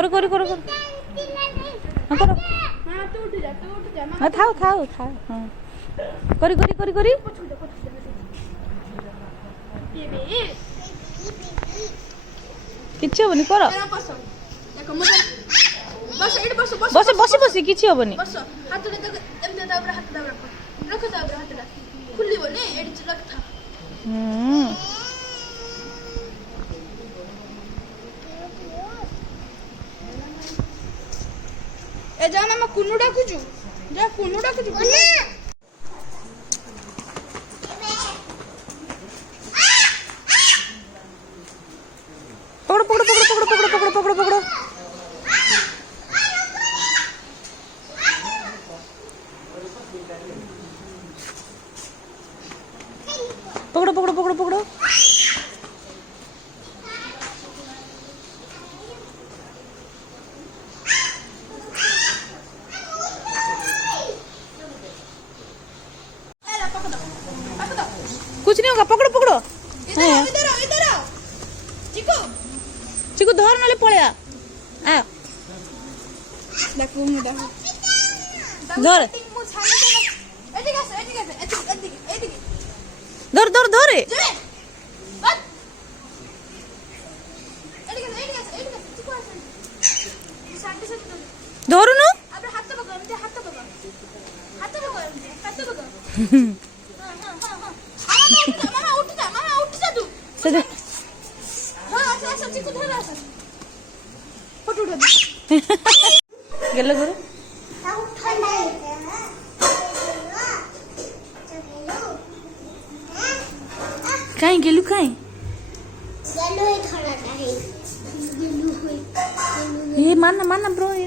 करो करो करो करो हाँ करो हां तू उठ जा हाँ थाओ थाओ थाओ हाँ करी करी करी करी ये बे किछि होबनी कर तेरा पसंद देखो मुझे बस एड बस बस बस बसी बसी किछि होबनी बस हाथ ले तक एमते दाबरा हाथ दाबरा रख दाबरा हाथ दा खुली बोले एड रख था ए जा मामा कुनु डाकुजु जा कुनु डाकुजु पकड़ो पकड़ो पकड़ो पकड़ो पकड़ो पकड़ो पकड़ो पकड़ो पकड़ो पकड़ो पकड़ो पकड़ो कुछ नहीं होगा पकड़ो पकड़ो इधर आओ चिको चिकू धर नले पळया आ देखो मुडा धर मु छानी एटी गास एटी धर धर धर जे बस एटी गास चिको आसे शांति से धरू नु अब हाथ बगा एमते हाथ बगा मामा उठ जा तू से हां अच्छा चिको धर आसा फोटो उठा गेलो गुरु काई गेलु काई ये मानना मानना ब्रो ये